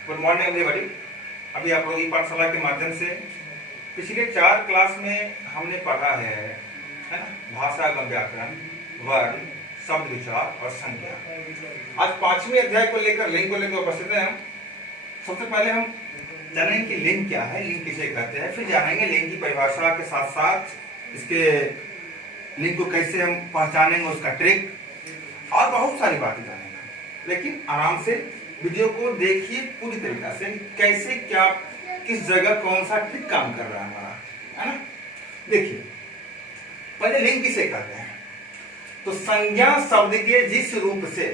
Good morning everybody. अभी आप लोग ई पाठशाला के माध्यम से पिछले 4 क्लास में हमने पढ़ा है ना, भाषा एवं व्याकरण, वर्ण, शब्द विचार और संज्ञा। आज 5वें अध्याय को लेकर लिंग को लेकर उपस्थित हैं। सबसे पहले हम जानेंगे कि लिंग क्या है, लिंग किसे कहते हैं, फिर जानेंगे लिंग की परिभाषा के साथ साथ इसके लिंग को कैसे हम पहचानेंगे, उसका ट्रिक और बहुत सारी बातें जानेंगे। लेकिन आराम से वीडियो को देखिए पूरी तरीके से, कैसे क्या किस जगह कौन सा ट्रिक काम कर रहा है हमारा, है ना। देखिए पहले लिंग किसे कहते हैं, तो संज्ञा शब्द के जिस रूप से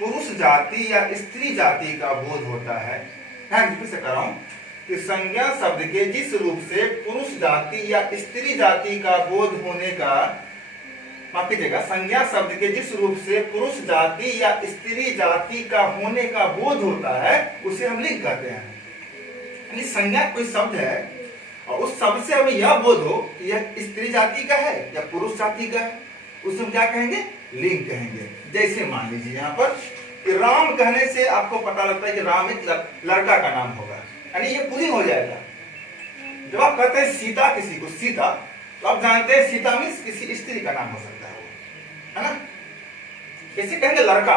पुरुष जाति या स्त्री जाति का बोध होता है, फिर से कर रहा हूं कि संज्ञा शब्द के जिस रूप से पुरुष जाति या स्त्री जाति का बोध होने का, माफ कीजिएगा, संज्ञा शब्द के जिस रूप से पुरुष जाति या स्त्री जाति का होने का बोध होता है उसे हम लिंग कहते हैं। यानी संज्ञा कोई शब्द है और उस शब्द से हमें यह बोध हो कि यह स्त्री जाति का है या पुरुष जाति का है, उसे हम क्या कहेंगे, लिंग कहेंगे। जैसे मान लीजिए यहाँ पर कि राम कहने से आपको पता लगता है कि राम एक लड़का का नाम होगा, यानी ये पुल्लिंग हो जाएगा। जब आप कहते हैं सीता किसी को सीता, तो आप जानते हैं सीता मीन्स किसी स्त्री का नाम हो सकता है ना। कैसे कहेंगे लड़का,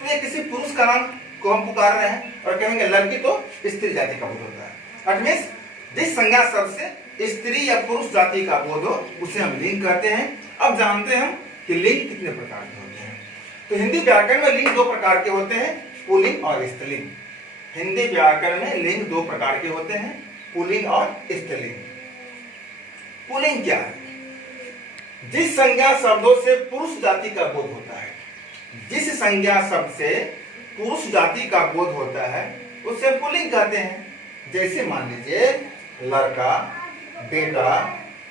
तो ये किसी पुरुष का नाम को हम पुकार रहे हैं, और कहेंगे लड़की तो स्त्री जाति का बोध होता है। दैट मींस जिस संज्ञा शब्द से स्त्री या पुरुष जाति का बोध हो उसे हम लिंग कहते हैं। अब जानते हैं हम कि लिंग कितने प्रकार के होते हैं। तो हिंदी व्याकरण में लिंग 2 प्रकार के होते हैं, पुल्लिंग और स्त्रीलिंग। हिंदी व्याकरण में लिंग 2 प्रकार के होते हैं, पुल्लिंग और स्त्रीलिंग। पुल्लिंग क्या है, जिस संज्ञा शब्दों से पुरुष जाति का बोध होता है, जिस संज्ञा शब्द से पुरुष जाति का बोध होता है उसे पुल्लिंग कहते हैं। जैसे मान लीजिए लड़का, बेटा,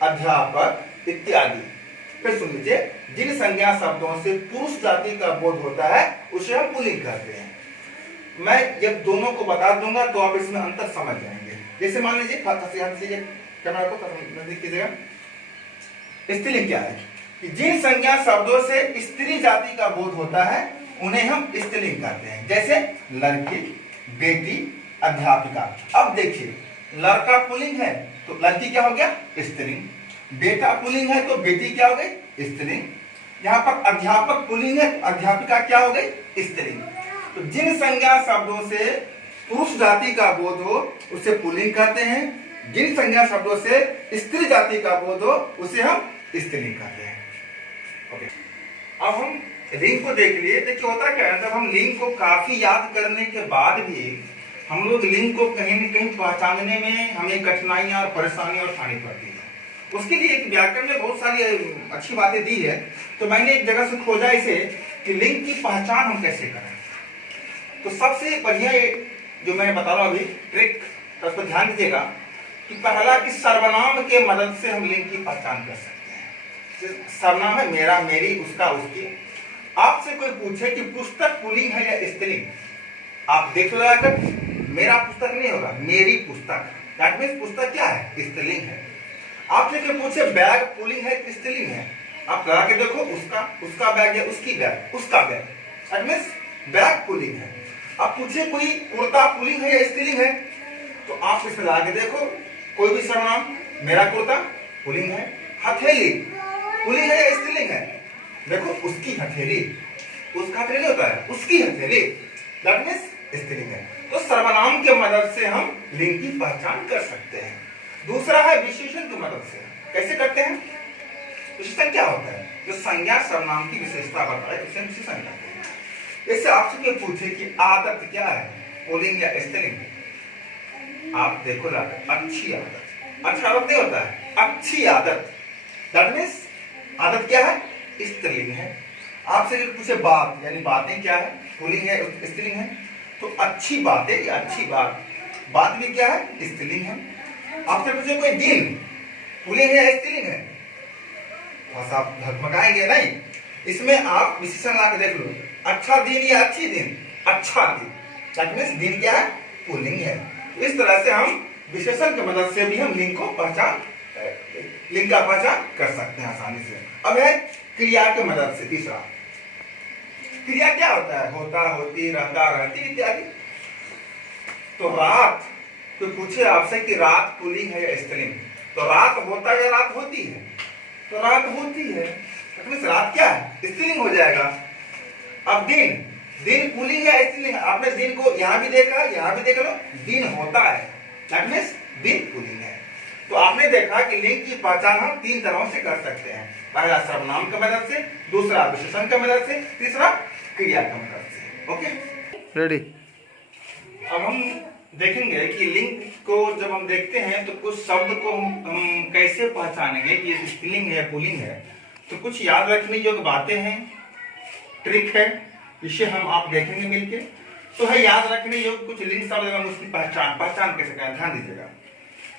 अध्यापक इत्यादि। फिर सुन लीजिए, जिन संज्ञा शब्दों से पुरुष जाति का बोध होता है उसे हम पुल्लिंग कहते हैं। मैं जब दोनों को बता दूंगा तो आप इसमें अंतर समझ जाएंगे। जैसे मान लीजिए कैमरा को नजदीक कीजिएगा। स्त्रीलिंग क्या है कि जिन संज्ञा शब्दों से स्त्री जाति का बोध होता है उन्हें हम स्त्रीलिंग कहते हैं। जैसे लड़की, बेटी, अध्यापिका। अब देखिए लड़का पुल्लिंग है तो लड़की क्या हो गया, स्त्रीलिंग। बेटा पुल्लिंग है तो बेटी क्या हो गई, स्त्रीलिंग। यहाँ पर अध्यापक पुल्लिंग है तो अध्यापिका क्या हो गई, स्त्रीलिंग। तो जिन संज्ञा शब्दों से पुरुष जाति का बोध हो उसे पुल्लिंग कहते हैं, जिन संज्ञा शब्दों से स्त्री जाति का बोध हो उसे हम स्त्रीलिंग कहते हैं। ओके, अब हम लिंग को देख लिए। देखिए होता क्या है, जब हम लिंग को काफी याद करने के बाद भी हम लोग लिंग को कहीं न कहीं पहचानने में हमें कठिनाइयां और परेशानियां उठानी पड़ती है। उसके लिए एक व्याकरण में बहुत सारी अच्छी बातें दी है, तो मैंने एक जगह से खोजा इसे कि लिंग की पहचान हम कैसे करें। तो सबसे बढ़िया जो मैं बता रहा हूं अभी ट्रिक, तो उस पर ध्यान दीजिएगा कि पहला कि सर्वनाम के मदद से हम लिंग की पहचान कर सकते हैं। सर्वनाम है मेरा, मेरी, उसका, उसकी। आपसे कोई पूछे कि पुस्तक पुल्लिंग है या स्त्रीलिंग, आप देख लो लगाकर, मेरा पुस्तक नहीं होगा, मेरी पुस्तक। दैट मींस पुस्तक क्या है, स्त्रीलिंग है। आपसे कोई पूछे बैग पुल्लिंग है कि स्त्रीलिंग है, आप लगा के देखो, उसका बैग या उसकी बैग, उसका bag. That means bag pulling है। आप पूछे कोई कुर्ता पुल्लिंग है या स्त्रीलिंग है, तो आप इसमें लगा के देखो, कोई भी सर्वनाम, मेरा कुर्ता पुल्लिंग है। हथेली पुल्लिंग है या स्त्रीलिंग है, देखो उसकी हथेली, उसका हथेली होता है, उसकी हथेली, दैट मींस स्त्रीलिंग है। तो सर्वनाम के मदद से हम लिंग की पहचान कर सकते हैं। दूसरा है विशेषण की मदद से। कैसे करते हैं, विशेषण क्या होता है, जो संज्ञा सर्वनाम की विशेषता बताए उसे हम विशेषण कहते हैं। जैसे आपसे कोई पूछे कि आदत क्या है, पुल्लिंग या स्त्रीलिंग, आप देखो अच्छी आदत। अच्छा आदत नहीं होता है, अच्छी आदत, दैट मींस आदत क्या है, स्त्रीलिंग है। आपसे पूछे बात, यानी बातें क्या है, पुल्लिंग है स्त्रीलिंग है, तो अच्छी बातें या अच्छी बात, बात भी क्या है, स्त्रीलिंग है। आपसे पूछे कोई दिन, पुल्लिंग है या स्त्रीलिंग है, बस आप धकमकाएंगे नहीं, इसमें आप विशेषण ला के देख लो, अच्छा दिन या अच्छी दिन, अच्छा दिन, दैट मींस दिन क्या है, पुल्लिंग है। इस तरह से हम विशेषण की मदद से भी हम लिंग का पहचान कर सकते हैं आसानी से। अब है क्रिया की मदद से। तीसरा क्रिया क्या होता है? होता, होती, रहता, रहती इत्यादि। तो रात, कोई पूछे आपसे कि रात पुल्लिंग है या स्त्रीलिंग, तो रात होता है या रात होती है? तो रात होती है, तो रात क्या है? स्त्रीलिंग हो जाएगा। अब दिन, दिन पुल्लिंग है स्त्रीलिंग है? आपने दिन को यहाँ भी देखा, यहाँ भी देख लो, दिन होता है, दैट मीन्स दिन पुल्लिंग है। तो आपने देखा कि लिंग की पहचान हम तीन तरह से कर सकते हैं, पहला सर्वनाम की मदद से, दूसरा विशेषण की मदद से, तीसरा क्रिया की मदद से। Okay, ready. अब हम देखेंगे कि लिंग को जब हम देखते हैं तो कुछ शब्द को हम कैसे पहचानेंगे कि ये स्त्रीलिंग है या पुल्लिंग है। तो कुछ याद रखने योग्य बातें हैं, ट्रिक है, इसे हम आप देखेंगे मिलके। तो है याद रखने योग्य कुछ लिंग शब्द एवं उसकी पहचान कैसे करें, ध्यान दीजिएगा।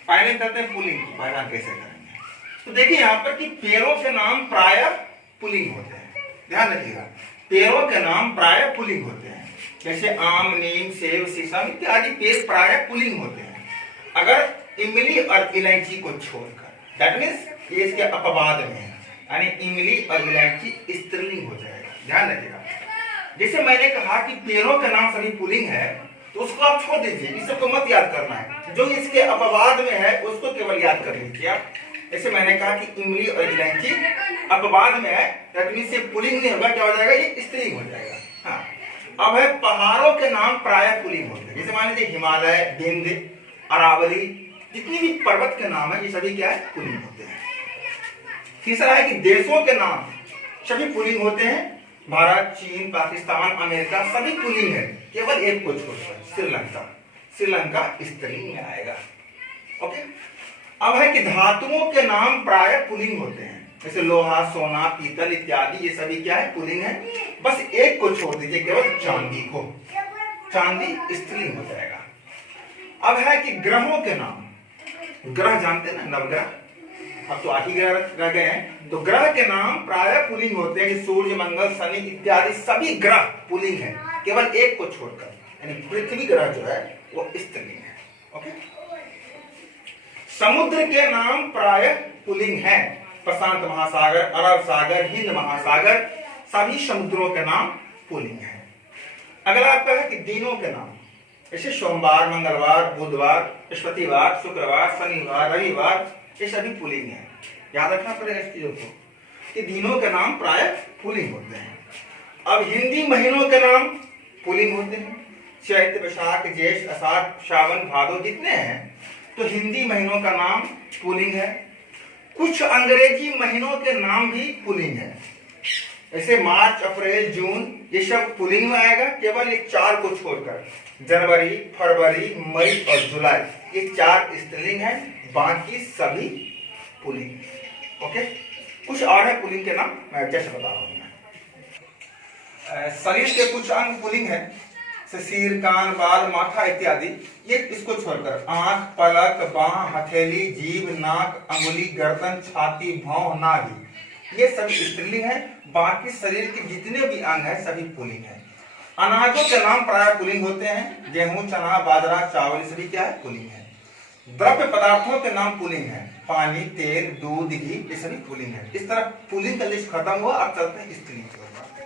पहले करते हैं पुल्लिंग की पहचान कैसे करेंगे। तो देखिए यहाँ पर कि पेड़ों के नाम प्रायः पुल्लिंग होते हैं, ध्यान रखिएगा, पेड़ों के नाम प्रायः पुल्लिंग होते हैं। जैसे आम, नीम, सेब, शीशम इत्यादि पेड़ प्रायः पुल्लिंग होते हैं। अगर इमली और इलायची को छोड़कर, दैट मीन्स ये इसके अपवाद में है, यानी इमली और इलायची स्त्रीलिंग हो जाएगा, ध्यान रखिएगा। जैसे मैंने कहा कि पेड़ों के नाम सभी पुल्लिंग है, तो उसको आप छोड़ दीजिए, इस सबको मत याद करना है, जो इसके अपवाद में है उसको केवल याद कर लीजिए आप। जैसे मैंने कहा कि इमली और इलायची अपवाद में है, दैट मीन्स ये पुल्लिंग नहीं होगा, क्या हो जाएगा? ये स्त्रीलिंग हो जाएगा। हाँ, अब है पहाड़ों के नाम प्रायः पुल्लिंग होते हैं। जैसे मान लीजिए हिमालय, विंध, अरावली, जितनी भी पर्वत के नाम है ये सभी क्या है? पुल्लिंग होते हैं। तीसरा है कि देशों के नाम सभी पुल्लिंग होते हैं, भारत, चीन, पाकिस्तान, अमेरिका सभी पुल्लिंग है, केवल एक को छोड़कर श्रीलंका, श्रीलंका स्त्रीलिंग में आएगा। ओके, अब है कि धातुओं के नाम प्रायः पुल्लिंग होते हैं, जैसे लोहा, सोना, पीतल इत्यादि ये सभी क्या है? पुल्लिंग है। बस एक को छोड़ दीजिए, केवल चांदी को, चांदी स्त्रीलिंग हो जाएगा। अब है कि ग्रहों के नाम, ग्रह जानते हैं ना, नवग्रह, अब तो 8 ही ग्रह रह गए हैं, तो ग्रह के नाम प्रायः पुल्लिंग होते हैं, सूर्य, मंगल, शनि इत्यादि सभी ग्रह पुल्लिंग है, केवल एक को छोड़कर, यानी पृथ्वी ग्रह जो है वो स्त्रीलिंग है। ओके, समुद्र के नाम प्रायः पुल्लिंग है, प्रशांत महासागर, अरब सागर, हिंद महासागर सभी समुद्रों के नाम पुल्लिंग है। अगला आपका है कि दिनों के नाम, जैसे सोमवार, मंगलवार, बुधवार, बृहस्पतिवार, शुक्रवार, शनिवार, रविवार ये सभी पुल्लिंग है। याद रखना पड़ेगा इस चीजों को कि दिनों के नाम प्रायः पुल्लिंग होते हैं। अब हिंदी महीनों के नाम पुल्लिंग होते हैं, चैत्र, वैशाख, ज्येष्ठ, आषाढ़, सावन, भादो जितने हैं, तो हिंदी महीनों का नाम पुल्लिंग है। कुछ अंग्रेजी महीनों के नाम भी पुल्लिंग है, जैसे मार्च, अप्रैल, जून ये सब पुल्लिंग में आएगा, केवल ये 4 को छोड़कर, जनवरी, फरवरी, मई और जुलाई ये 4 स्त्रीलिंग है, बाकी सभी पुल्लिंग। ओके, कुछ और है पुल्लिंग के नाम, मैं जैसे बता रहा हूं। शरीर के कुछ अंग पुल्लिंग है, सिर, कान, बाल, माथा इत्यादि, ये इसको छोड़कर आंख, पलक, बाह, हथेली, जीभ, नाक, अंगुली, गर्दन, छाती, भौं, नाभि ये सभी स्त्रीलिंग है, बाकी शरीर के जितने भी अंग है सभी पुल्लिंग है। अनाजों के नाम प्रायः पुल्लिंग होते हैं, गेहूं, चना, बाजरा, चावल सभी क्या है? पुल्लिंग है। द्रव्य पदार्थों के नाम पुल्लिंग है, पानी, तेल, दूध, घी ये सभी पुल्लिंग है। इस तरह पुल्लिंग का लिस्ट खत्म हुआ, अब चलते हैं स्त्रीलिंग के ऊपर।